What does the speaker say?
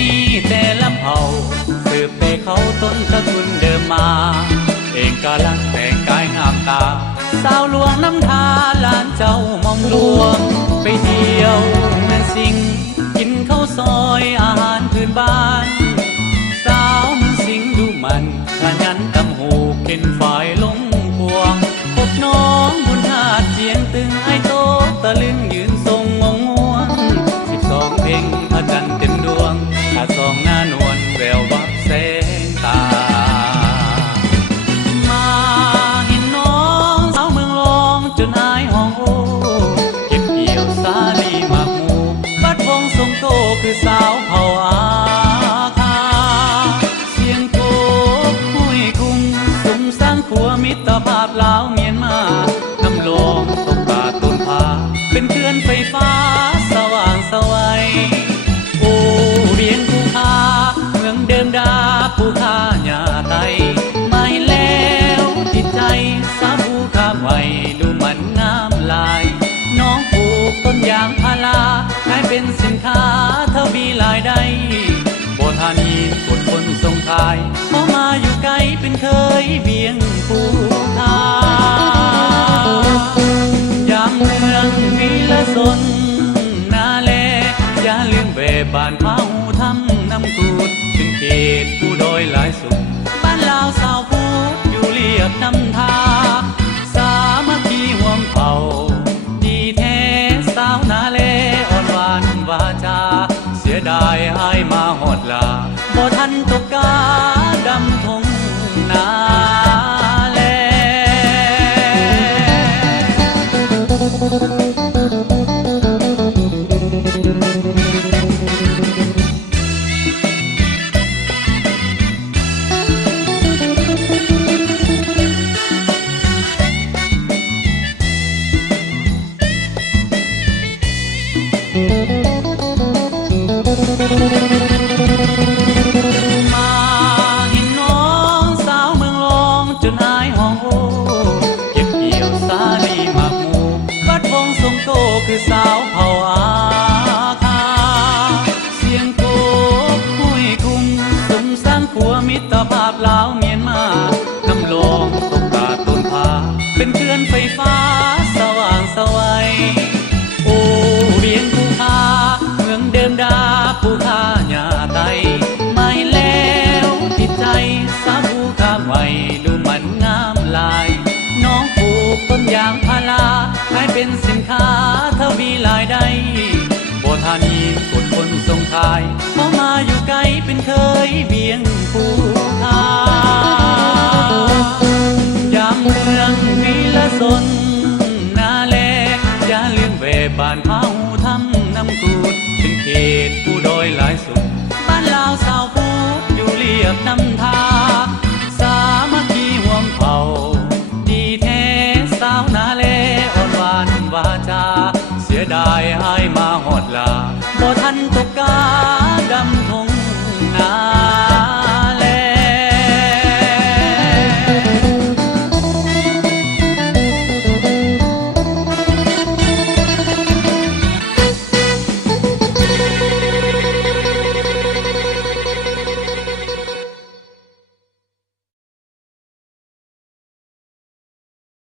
ณีแต่ละเผ่าสืบแต่เขาต้นตระกูลเดิมมาเอกลักษณ์แต่งกายงามตาสาวหลวงน้ำทาลานเจ้ามอมหลวงไปเที่ยวเมืองสิงห์กินข้าวซอยอาหารพื้นบ้านสาวเมืองสิงห์ดูมันขยันตำหูเข็นฝ่ายลงพวงพบน้องบุญธาตุเสียงตึงไอโตตะลึงยืนทรงงงงวง12 เพ่งพระจันทร์เต็มดวงตาสองหน้านวลแวววับแสงตามาเห็นน้องสาวเมืองรองจนอายห้องโอเก็บเกี่ยวสาลีหมากหมูบัดวงทรงโตคือสาวเผ่าอาคาเสียงโกบห้วยคุ้งสุมสร้างขัวมิตรภาพลาวเมียนมาน้ำลงตกบาต้นผาเป็นเพื่อนไฟฟ้าสว่างสวัยโอ้เรียนผู้ค้าเมืองเดิมดาผู้ค้าหญ้าไตมาเห็นแล้วติดใจสาวผู้ค้าไว้ดูมันงามลายน้องปลูกต้นยางพาราขายเป็นสินค้าทวีรายได้บ่ทานีกดคนส่งขายพอมาอยู่ไกลเป็นเคยเบียงผู้ค้ายามเมืองวิลสนนาแลอย่าลืมแวะบ้านเขาทำน้ำกรูดถึงเขตผู้ดอยหลายสุดบ้านลาวสาวพูดอยู่เรียบน้ำทาสามัคคีห่วมเผ่าดีแท้สาวนาแลอ่อนหวานวาจาเสียดายอายมาหอดลาบ่ทันตกกาดำทงนาแลThank you.